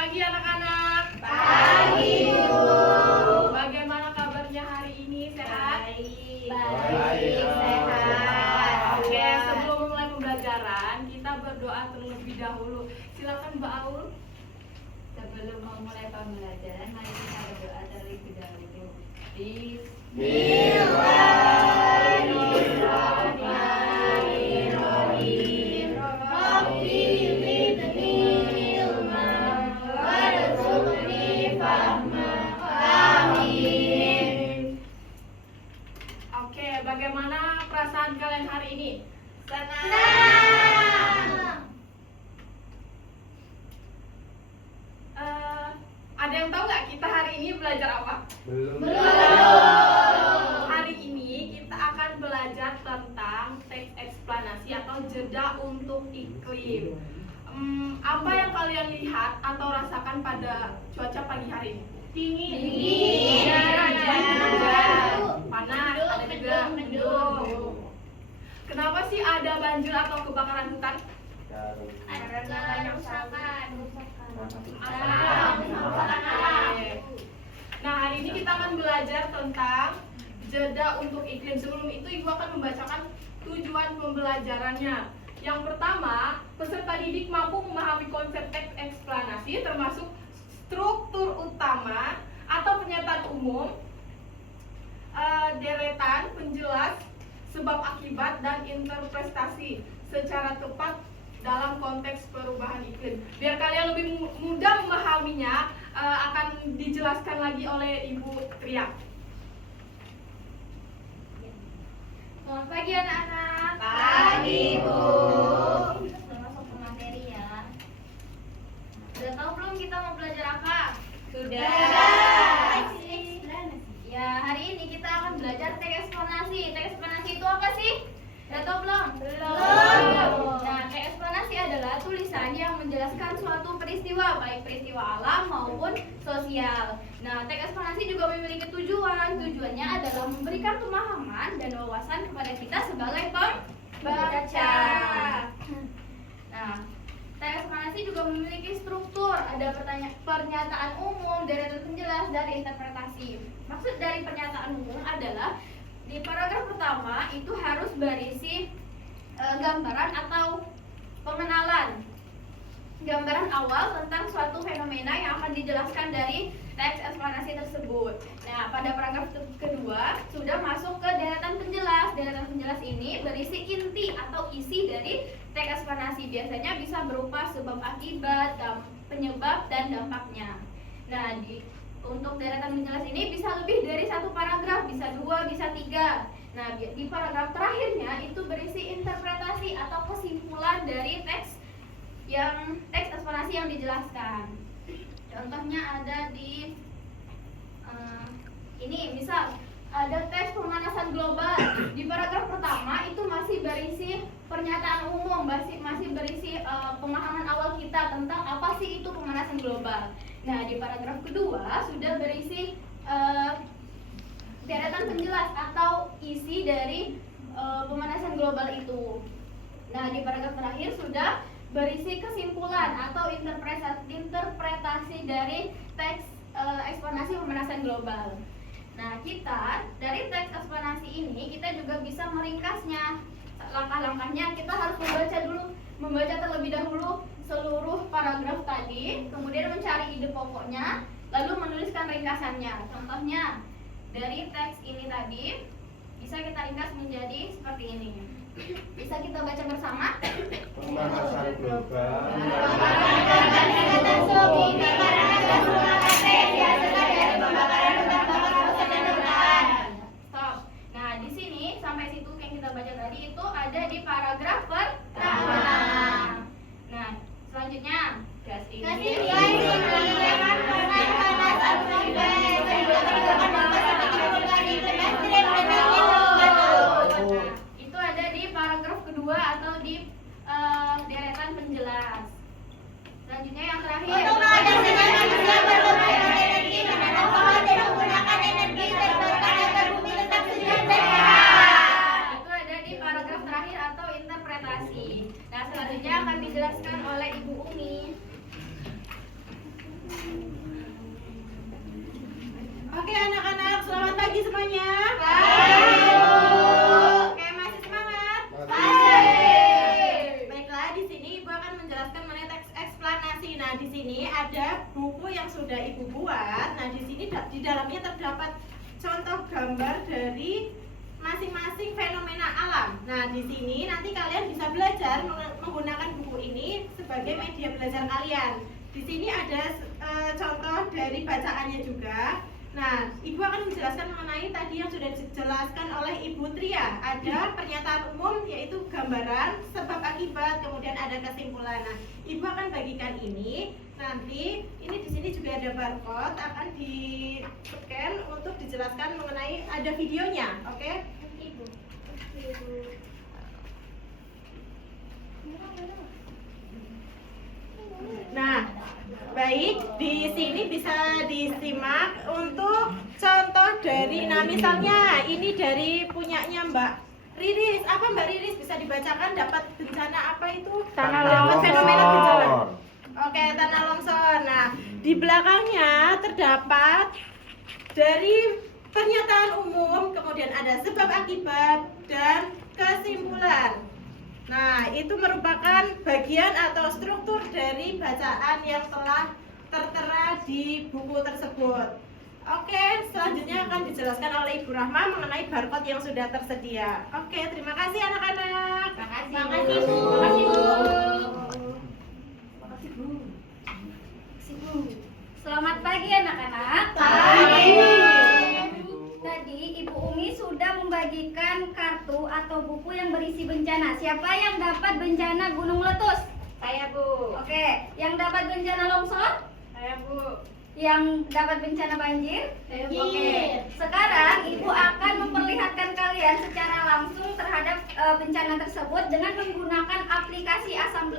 pagi anak-anak. Pagi, Bu. Bagaimana kabarnya hari ini? Sehat? Baik, sehat. Oke, sebelum memulai pembelajaran, kita berdoa terlebih dahulu. Silakan Mbak Aul. Sebelum memulai pembelajaran, mari kita berdoa terlebih dahulu. Bismillahirrahmanirrahim. Rabbi zidni ilma warzuqni fahma. Amin. Oke, bagaimana perasaan kalian hari ini? Senang. Ada yang tahu nggak kita hari ini belajar apa? Belum. Hari ini kita akan belajar tentang teks eksplanasi atau jeda untuk iklim. Apa yang kalian lihat atau rasakan pada cuaca pagi hari ini? Dingin. Panas, ada juga mendung. Kenapa sih ada banjir atau kebakaran hutan? Ada kerusakan. Nah, hari ini kita akan belajar tentang jeda untuk iklim. Sebelum itu, Ibu akan membacakan tujuan pembelajarannya. Yang pertama, peserta didik mampu memahami konsep teks eksplanasi termasuk struktur utama atau pernyataan umum, deretan, penjelas, sebab akibat, dan interpretasi secara tepat dalam konteks perubahan iklim. Biar kalian lebih mudah memahaminya, akan dijelaskan lagi oleh Ibu Tria. Selamat pagi anak-anak. Pagi, Bu. Kita masuk ke materi ya. Sudah tahu belum kita mau belajar apa? Sudah. Ya, hari ini kita akan belajar teks eksplanasi. Teks eksplanasi itu apa sih? Sudah tahu belum? Belum. Nah, teks eksplanasi adalah tulisan yang menjelaskan suatu peristiwa, baik peristiwa alam maupun sosial. Nah, teks eksplanasi juga memiliki tujuan. Tujuannya adalah memberikan pemahaman dan wawasan kepada kita sebagai pembaca. Nah, teks eksplanasi juga memiliki struktur. Ada pernyataan umum, deretan penjelas, dan interpretasi. Maksud dari pernyataan umum adalah di paragraf pertama itu harus berisi gambaran atau pengenalan, gambaran awal tentang suatu fenomena yang akan dijelaskan dari teks eksplanasi tersebut. Nah, pada paragraf kedua sudah masuk ke deretan penjelas. Deretan penjelas ini berisi inti atau isi dari teks eksplanasi. Biasanya bisa berupa sebab akibat, penyebab, dan dampaknya. Nah, untuk deretan penjelas ini bisa lebih dari satu paragraf, bisa 2, bisa 3. Nah, di paragraf terakhirnya itu berisi interpretasi atau kesimpulan dari teks eksplanasi yang dijelaskan. Contohnya ada di ini, misal ada teks pemanasan global. Di paragraf pertama itu masih berisi pernyataan umum, masih berisi pemahaman awal kita tentang apa sih itu pemanasan global. Nah, di paragraf kedua sudah berisi deretan penjelas atau isi dari pemanasan global itu. Nah, di paragraf terakhir sudah berisi kesimpulan atau interpretasi dari teks eksplanasi pemanasan global. Nah, kita dari teks eksplanasi ini kita juga bisa meringkasnya. Langkah-langkahnya kita harus membaca terlebih dahulu seluruh paragraf tadi, kemudian mencari ide pokoknya, lalu menuliskan ringkasannya. Contohnya dari teks ini tadi bisa kita ringkas menjadi seperti ini. Bisa kita baca bersama? Pemanasan global. Stop. Nah, di sini sampai situ yang kita baca tadi itu ada di paragraf pertama. Nah, selanjutnya gas ini. Itu ada di paragraf kedua atau di deretan penjelas. Selanjutnya yang terakhir. Itu ada di paragraf terakhir atau interpretasi. Nah, selanjutnya akan dijelaskan oleh Ibu Umi. eksplanasi. Nah, di sini ada buku yang sudah Ibu buat. Nah, di sini di dalamnya terdapat contoh gambar dari masing-masing fenomena alam. Nah, di sini nanti kalian bisa belajar menggunakan buku ini sebagai media belajar kalian. Di sini ada contoh dari bacaannya juga. Nah, Ibu akan menjelaskan mengenai tadi yang sudah dijelaskan oleh Ibu Tria. Ada pernyataan umum yaitu gambaran, sebab akibat, kemudian ada kesimpulan. Nah, Ibu akan bagikan ini. Nanti ini di sini juga ada barcode akan di-scan untuk dijelaskan mengenai ada videonya, oke? Ibu. Nah, baik, di sini bisa disimak untuk contoh dari, nah misalnya ini dari punyanya Mbak Riris. Apa Mbak Riris bisa dibacakan dapat bencana apa itu? Dapat fenomena bencana. Oke, tanah longsor. Nah, di belakangnya terdapat dari pernyataan umum, kemudian ada sebab akibat dan kesimpulan. Nah, itu merupakan bagian atau struktur dari bacaan yang telah tertera di buku tersebut. Oke, selanjutnya akan dijelaskan oleh Ibu Rahma mengenai barcode yang sudah tersedia. Oke, terima kasih anak-anak. Terima kasih, Bu. Selamat pagi anak-anak. Pagi. Tadi Ibu Umi sudah membagikan kartu atau buku yang berisi bencana. Siapa yang dapat bencana gunung meletus? Saya, Bu. Oke, yang dapat bencana longsor? Saya, Bu. Yang dapat bencana banjir? Banjir. Oke. Sekarang Ibu akan memperlihatkan kalian secara langsung terhadap bencana tersebut dengan menggunakan aplikasi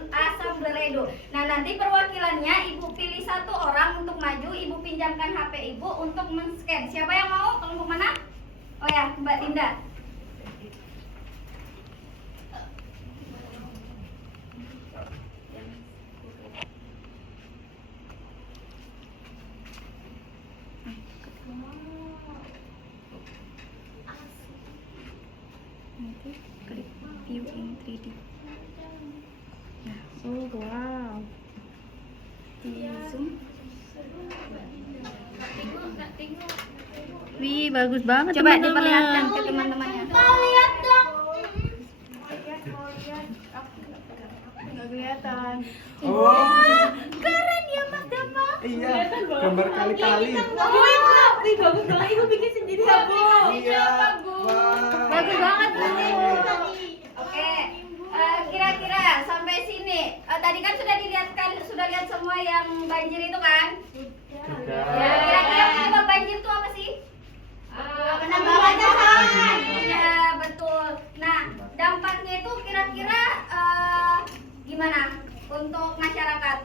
Assembleredo. Nah, nanti perwakilannya Ibu pilih satu orang untuk maju, Ibu pinjamkan HP Ibu untuk men-scan. Siapa yang mau? Kelompok mana? Oh ya, Mbak Dinda. Nanti klik view in 3D. Nah, oh wow. Di zoom. Wih, bagus banget. Coba diperlihatkan ke teman-temannya. Mau lihat dong. Nggak kelihatan. Oh, Keren ya Mas Dama. iya. Gambar kali-kali. Wih, bagus banget. Ibu bikin sendiri ya, Bu. Iya. Wah. Bagus banget Bu. Oke, kira-kira sampai sini. Tadi kan sudah lihat semua yang banjir itu kan? Sudah. Ya, kira-kira penyebab banjir itu apa sih? Penambahan lahan. Iya, betul. Nah, dampaknya itu kira-kira gimana untuk masyarakat?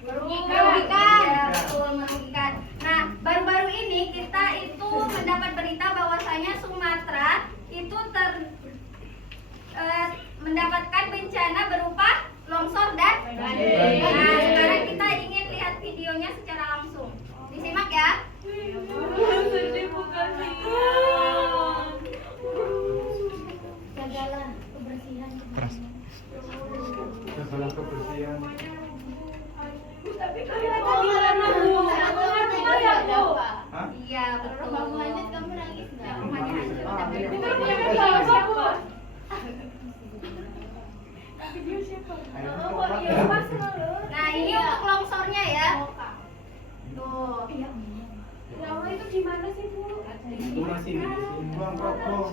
Merugikan. Ya, betul, merugikan. Nah, baru-baru ini kita itu mendapat berita bahwasanya Sumatera itu mendapatkan bencana berupa longsor dan banjir. Nah, sekarang kita ingin lihat videonya secara langsung. Disimak ya. Sedih bukan sih. Gagalan kebersihan. Masalah kebersihan. Tapi kalian Bu. Hah? Iya, betul. Bangunannya kamu nangis nggak? Rumahnya hancur. Itu punya siapa, Bu? Video siapa? Oh, iya, pas malu. Nah, ini untuk longsornya ya. Tuh. Ya Allah, itu gimana sih, Bu? Itu masih di ruang rokok.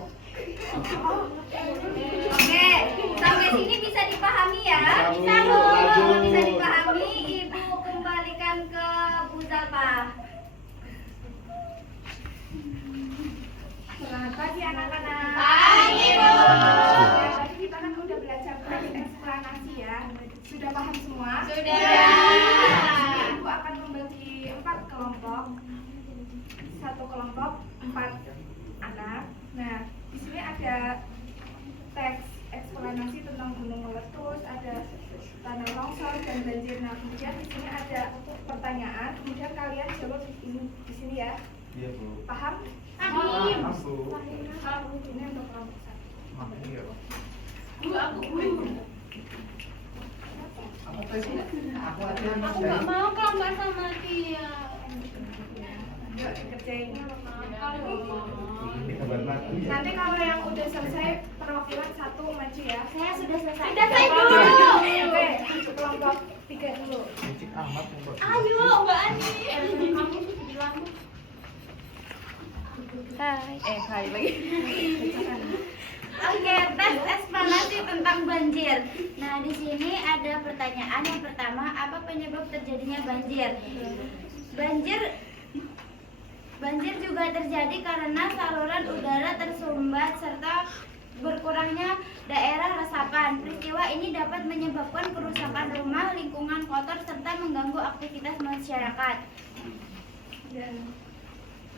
Oke, sampai sini bisa dipahami ya. Bisa, Bu. Kalau bisa dipahami, Ibu kembalikan ke Bu Zalpa. Selamat pagi anak-anak. Pagi, Bu. Tadi kita kan udah belajar tentang eksplanasi ya. Sudah paham semua? Sudah. Ibu akan membagi 4 kelompok. Satu kelompok 4 anak. Nah, di sini ada teks eksplanasi tentang gunung meletus, ada tanah longsor dan banjir. Nah, kemudian di sini ada pertanyaan. Kemudian kalian jawab di sini ya. Iya, Bu. Paham? Paham, Bu. Ini untuk kelompok 1. Iya. Bu, aku Aku aja. Aku nggak mau kelompok sama dia. Yuk kerjain. Buat madu ya. Nanti kalau yang udah selesai perwakilan 1 maju ya. Saya sudah selesai. Sudah Saya dulu. dulu. Oke, kelompok 3 dulu. Licik amat Mbak. Ayo, Mbak Ani. Kamu bilang. Hai lagi. Oke, tes eksplanasi tentang banjir. Nah, di sini ada pertanyaan yang pertama, apa penyebab terjadinya banjir? Banjir juga terjadi karena saluran udara tersumbat serta berkurangnya daerah resapan. Peristiwa ini dapat menyebabkan kerusakan rumah, lingkungan kotor, serta mengganggu aktivitas masyarakat. Dan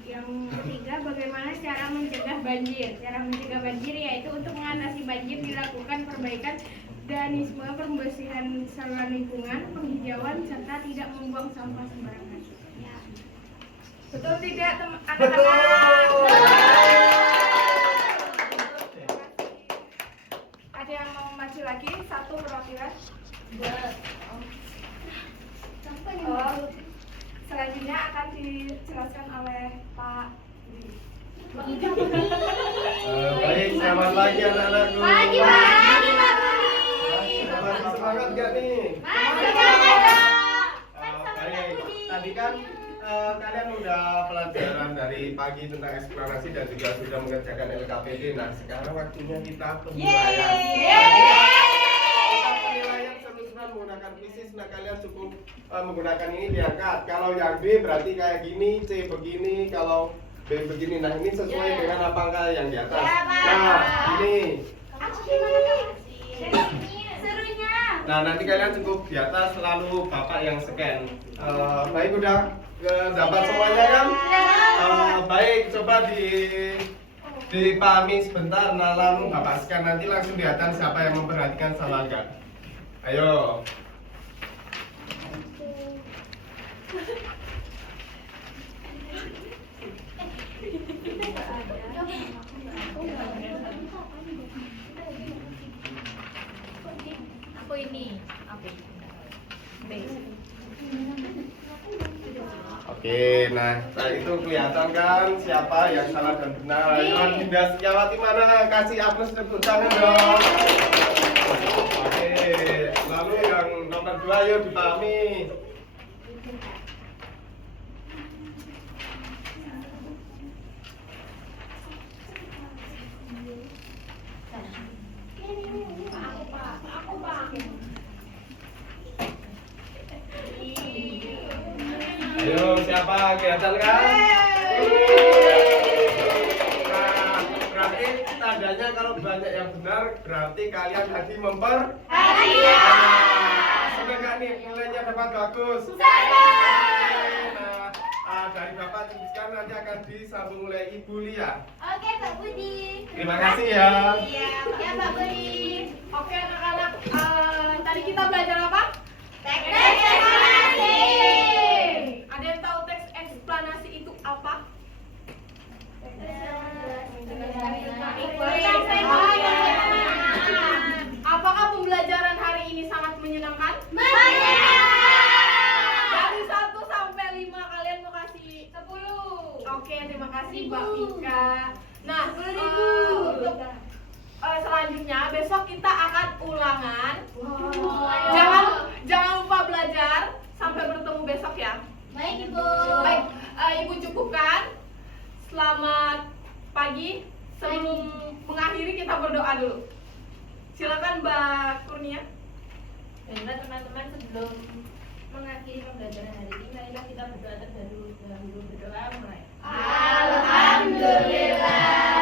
yang ketiga, bagaimana cara mencegah banjir? Cara mencegah banjir yaitu untuk mengatasi banjir dilakukan perbaikan mekanisme pembersihan saluran lingkungan, penghijauan, serta tidak membuang sampah sembarangan. Betul tidak, anak-anak? Ada yang mau maju lagi? 1 perwakilan. Oh, selanjutnya akan dijelaskan oleh Pak Budi. Baik, selamat pagi anak-anakku. Pagi, Pak Budi. Semangat gak nih? Baik, tadi kan kalian udah pelajaran dari pagi tentang eksplanasi dan juga sudah mengerjakan LKPD. Nah, sekarang waktunya kita penilaian. Kita penilaian seru-seruan menggunakan fisis. Nah, kalian cukup menggunakan ini diangkat. Kalau yang B berarti kayak gini, C begini, kalau B begini. Nah, ini sesuai dengan apa yang di atas. Nah, ini. Serunya. Nah, nanti kalian cukup di atas lalu Bapak yang scan. Baik, udah dapat semuanya kan? Baik, coba dipahami sebentar. Nah, lalu Bapak scan, nanti langsung kelihatan siapa yang memperhatikan sama enggak. Ayo. Aku ini. Oke, nah itu kelihatan kan siapa yang salah dan benar. Ayo, Dinda Setiawati mana? Kasih aplaus tepuk tangan dong. Oke, lalu yang nomor 2 yuk dipahami. Ayo, siapa? Kelihatan kan? Nah, berarti tandanya kalau banyak yang benar, berarti kalian tadi senang gak nih? Nilainya dapat bagus? Nah, dari Bapak tuliskan nanti akan disambung oleh Ibu Lia. Oke, Pak Budi. Terima kasih ya. Ya, Pak Budi. Oke anak-anak, tadi kita belajar apa? Teks eksplanasi. Ada yang tahu teks eksplanasi itu apa? Apakah pembelajaran hari ini sangat menyenangkan? Dari 1 sampai 5 kalian mau kasih 10. Oke, terima kasih Mbak Vika. Nah, untuk selanjutnya besok kita akan ulangan. Jangan lupa belajar. Sampai bertemu besok ya. Baik, Ibu. Baik, Ibu cukupkan. Selamat pagi. Sebelum mengakhiri kita berdoa dulu. Silakan Mbak Kurnia. Baiklah teman-teman, sebelum mengakhiri pembelajaran hari ini, marilah kita berdoa terlebih dahulu. Berdoa mulai. Alhamdulillah.